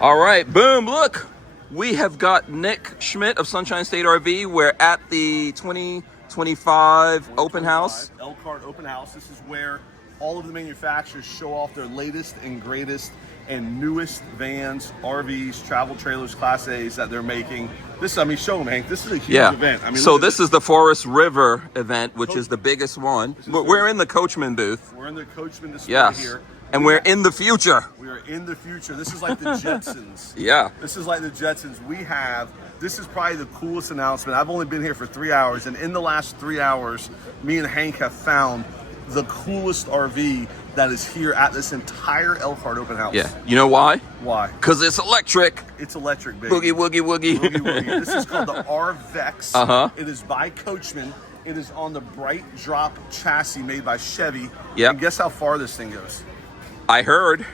All right, boom, look. We have got Nick Schmidt of Sunshine State RV. We're at the 2025 Open House. Elkhart Open House. This is where all of the manufacturers show off their latest and greatest and newest vans, RVs, travel trailers, Class A's that they're making. This, I mean, show them, Hank. This is a huge event. I mean, so this is the Forest River event, which is the biggest one. We're in the Coachmen booth. We're in the Coachmen display here. And we're in the future. We are in the future. This is like the Jetsons. Yeah. This is like the Jetsons. This is probably the coolest announcement. I've only been here for 3 hours, and in the last 3 hours, me and Hank have found the coolest RV that is here at this entire Elkhart Open House. Yeah. You know why? Why? Because it's electric. It's electric, baby. Boogie, woogie, woogie. Boogie, woogie. This is called the RVEX. It is by Coachmen. It is on the BrightDrop chassis made by Chevy. Yeah. And guess how far this thing goes? I heard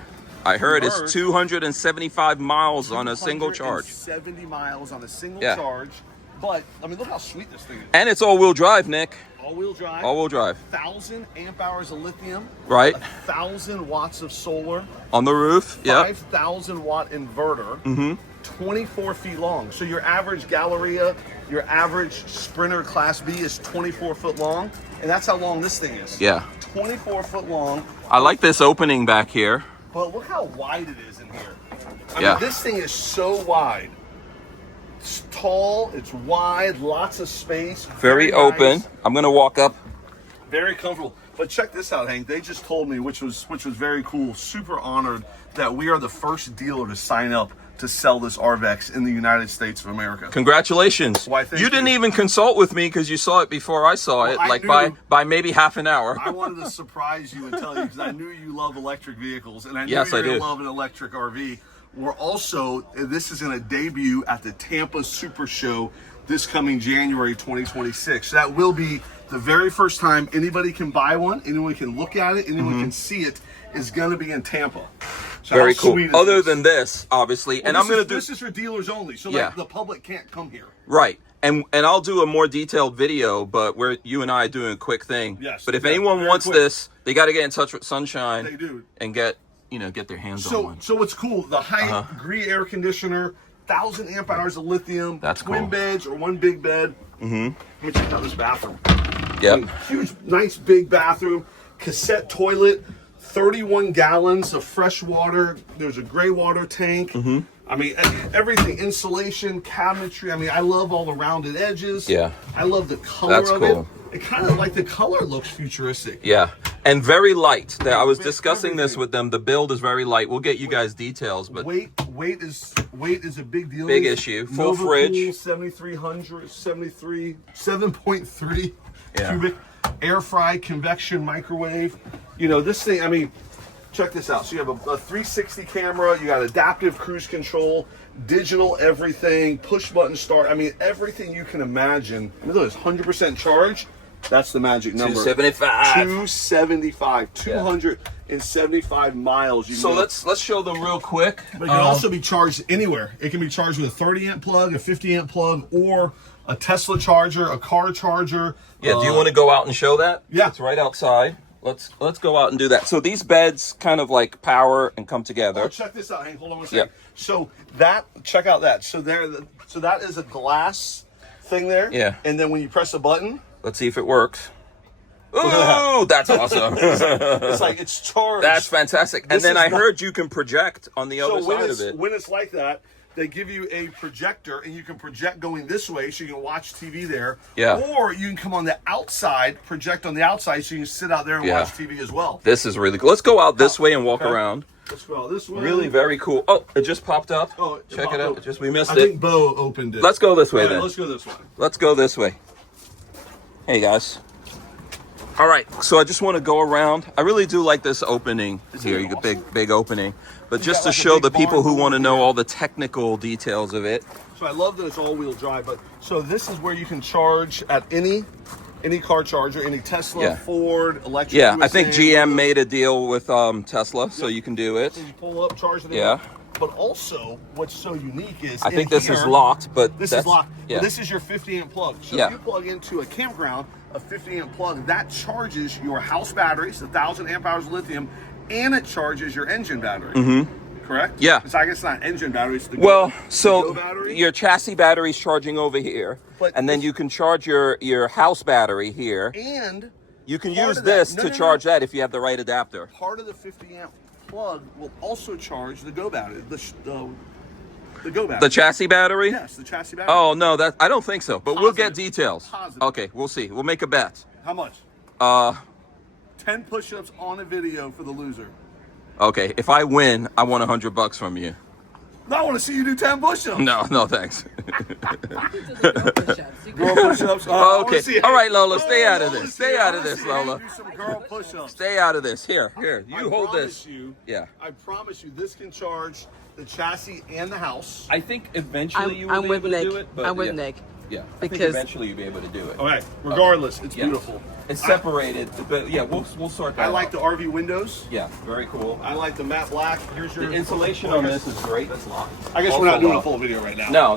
it's 275 miles on a single charge. 70 miles on a single charge. But, I mean, look how sweet this thing is. And it's all-wheel drive, Nick. All-wheel drive. All-wheel drive. 1,000 amp hours of lithium. Right. 1,000 watts of solar. On the roof, yeah. 5,000 watt inverter. 24 feet long. So your average Galleria, your average Sprinter Class B is 24 foot long. And that's how long this thing is. Yeah. 24 foot long. I like this opening back here. But look how wide it is in here. I mean, this thing is so wide. It's tall, it's wide, lots of space. Very open. Nice. I'm gonna walk up. Very comfortable. But check this out, Hank. They just told me, which was very cool, super honored, that we are the first dealer to sign up to sell this RVEX in the United States of America. Congratulations. Why, you didn't even consult with me because you saw it before I saw it, like by maybe half an hour. I wanted to surprise you and tell you because I knew you love electric vehicles, and I knew you were going to love an electric RV. We're also, this is going to debut at the Tampa Super Show this coming January 2026. So that will be the very first time anybody can buy one, anyone can look at it, anyone can see it, is going to be in Tampa. So very cool. Other than this, obviously, well, and I'm going to do this is for dealers only, so like the public can't come here. Right. And I'll do a more detailed video, but you and I are doing a quick thing. Yes. But if anyone wants this, they got to get in touch with Sunshine. They do. And get their hands on one. So what's cool, the high degree air conditioner, 1,000 amp hours of lithium, twin beds or one big bed. Let me check out this bathroom. Yep. I mean, huge, nice big bathroom, cassette toilet, 31 gallons of fresh water. There's a gray water tank. I mean, everything, insulation, cabinetry. I mean, I love all the rounded edges. Yeah. I love the color of it. It kind of like the color looks futuristic. Yeah. And very light. I was discussing this with them. The build is very light. We'll get you guys details, but weight is a big deal. Big issue. Full Nova fridge. Pool, 7.3 cubic air fry convection microwave. You know, this thing, I mean, check this out. So you have a 360 camera, you got adaptive cruise control, digital everything, push button start. I mean, everything you can imagine. Look at this, 100% charge. That's the magic number. 275. 275. 275 miles. So let's show them real quick. But it can also be charged anywhere. It can be charged with a 30 amp plug, a 50 amp plug, or a Tesla charger, a car charger. Yeah, do you want to go out and show that? Yeah. It's right outside. Let's go out and do that. So these beds kind of like power and come together. Oh, check this out, Hank. Hold on one second. So check out that. So that is a glass thing there. Yeah. And then when you press a button. Let's see if it works. Ooh, that's awesome. It's like it's charged. That's fantastic. And then I heard you can project on the other side of it. When it's like that, they give you a projector, and you can project going this way, so you can watch TV there. Yeah. Or you can come on the outside, project on the outside, so you can sit out there and watch TV as well. This is really cool. Let's go out this way and walk around. Let's go out this way. Really very cool. Oh, it just popped up. Oh, check it out. We missed it. I think Bo opened it. Let's go this way then. Let's go this way. Let's go this way. Hey guys. All right, so I just want to go around. I really do like this opening here. You got big opening, but just to show the people who want to know all the technical details of it. So I love that it's all-wheel drive, but so this is where you can charge at any car charger, any Tesla, Ford, electric. Yeah, I think GM made a deal with Tesla, so you can do it. So you pull up, charge it. Yeah. But also, what's so unique is I think this is locked, but this is locked. Yeah. This is your 50 amp plug. So if you plug into a campground, a 50 amp plug, that charges your house batteries, 1,000 amp hours of lithium, and it charges your engine battery. correct? Yeah. It's, I guess, not engine battery. It's the Well, Go so battery. your chassis battery's charging over here, But and then you can charge your house battery here. And You can part use of that- this no, to no, no. charge that if you have the right adapter. part of the 50 amp plug will also charge the Go battery. The Go battery. The chassis battery? Yes, the chassis battery. Oh no, that I don't think so. But we'll get Positive. details. Positive. Okay, we'll see. We'll make a bet. How much? 10 push-ups on a video for the loser. Okay. If I win, I want $100 from you. No, I want to see you do 10 push-ups. No, thanks. Girl push-ups. Oh, okay. All right, Lola, stay out of this. Stay out of this, Lola. Do some girl push-ups. Stay out of this. Here, you hold promise this. You, Yeah. I promise you, this can charge the chassis and the house. I think eventually you will I'm be with able to Nick. do it. But I'm with yeah. Nick. Yeah. I think Because- eventually you'll be able to do it. Okay. Regardless, it's Yeah. beautiful. It's separated, but yeah, we'll sort that I like out. the RV windows. Yeah, very cool. I like the matte black. Here's your The insulation on this is great. That's locked. I guess we're not doing a full video right now. No.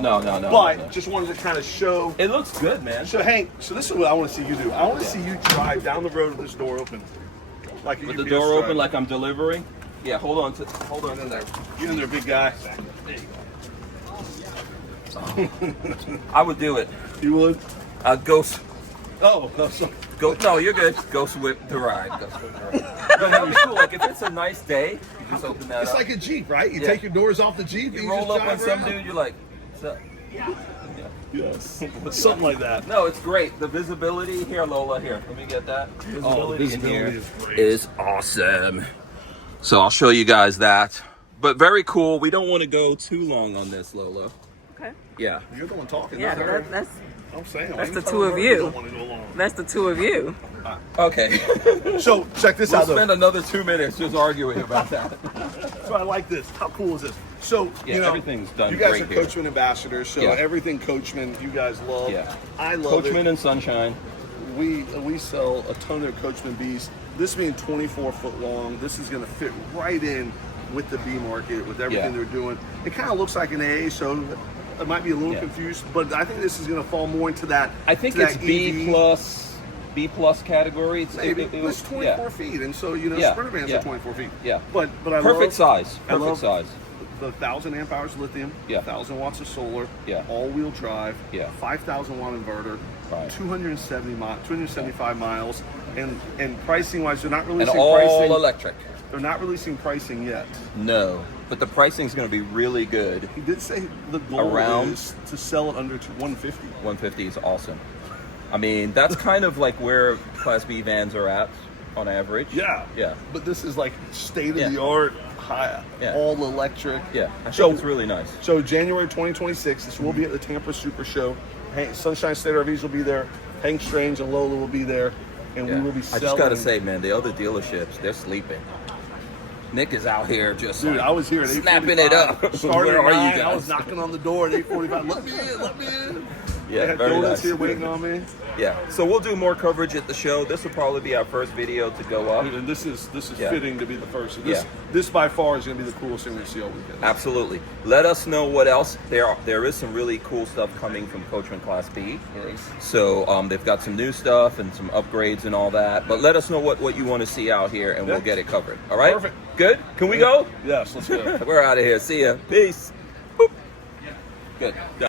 But just wanted to kind of show. It looks good, man. So Hank, so this is what I want to see you do. I want to see you drive down the road with this door open, like a With the UPS door driver. open like I'm delivering. Yeah, hold on in there. Get in there, big guy. I would do it. You would? Ghost. Oh, no, so, No, you're good. Ghost whip the ride. Ghost whip the ride. But no, it's cool. Like if it's a nice day, you just open that it's up. like a Jeep, right? You Yeah. take your doors off the Jeep. and You roll just up on drive some around. dude, you're like, what's up? Yes, something like that. No, it's great. The visibility here, Lola. Here, let me get that. Visibility in here is great. is awesome. So I'll show you guys that. But very cool. We don't want to go too long on this, Lola. Okay. Yeah. You're the one talking. Yeah, not her. that's I'm saying. that's I'm the telling two of her you. don't want to go long. that's the two of you. Okay. So check this We'll out. Though. spend another 2 minutes just arguing about that. So I like this. How cool is this? So Yeah, you know, everything's done You guys great are here. Coachmen ambassadors, so Yeah. everything Coachmen you guys love. Yeah. I love Coachmen it. and Sunshine. We sell a ton of Coachmen Bs. This being 24 foot long, this is going to fit right in with the B market, with everything Yeah. they're doing. It kind of looks like an A, so it might be a little Yeah. confused, but I think this is going to fall more into that. I think to it's that B plus cacategory. It's, Maybe it it's 24 yeah. feet, and so you know, Yeah, Sprinter vans yeah. are 24 feet. Yeah. But I Perfect love, size. I Perfect love size. The 1,000 amp hours lithium, Yeah. 1,000 watts of solar, Yeah. all-wheel drive, Yeah. 5,000 watt inverter, Right. 275 miles, and pricing-wise, they're not And releasing all pricing. electric. They're not releasing pricing yet. No, but the pricing is going to be really good. He did say the goal Around- is to sell it under 150. 150 is awesome. I mean, that's kind of like where Class B vans are at on average. Yeah. Yeah. But this is like state-of-the-art, high, Yeah. all-electric. Yeah. I think So- it's really nice. So January 2026, this will be at the Tampa Super Show. Sunshine State RVs will be there. Hank Strange and Lola will be there, and Yeah. we will be I selling. just got to say, man, the other dealerships, they're sleeping. Nick is out here just Dude, like, I was here at 8:45. snapping it up. Started Where at are you 9. guys? I was knocking on the door at 8:45. Let me in, let me in. Yeah, They had very donuts nice. here waiting on me. Yeah. So we'll do more coverage at the show. This will probably be our first video to go up. And this is Yeah. fitting to be the first. So Yeah. this by far is going to be the coolest thing we see all weekend. Absolutely. Let us know what else. There is some really cool stuff coming from Coachmen Class B. So they've got some new stuff and some upgrades and all that. But let us know what you want to see out here, and we'll Yeah. get it covered. All right? Perfect. Good? Can we go? Yes, let's go. We're out of here. See ya. Peace. Boop. Good. Done.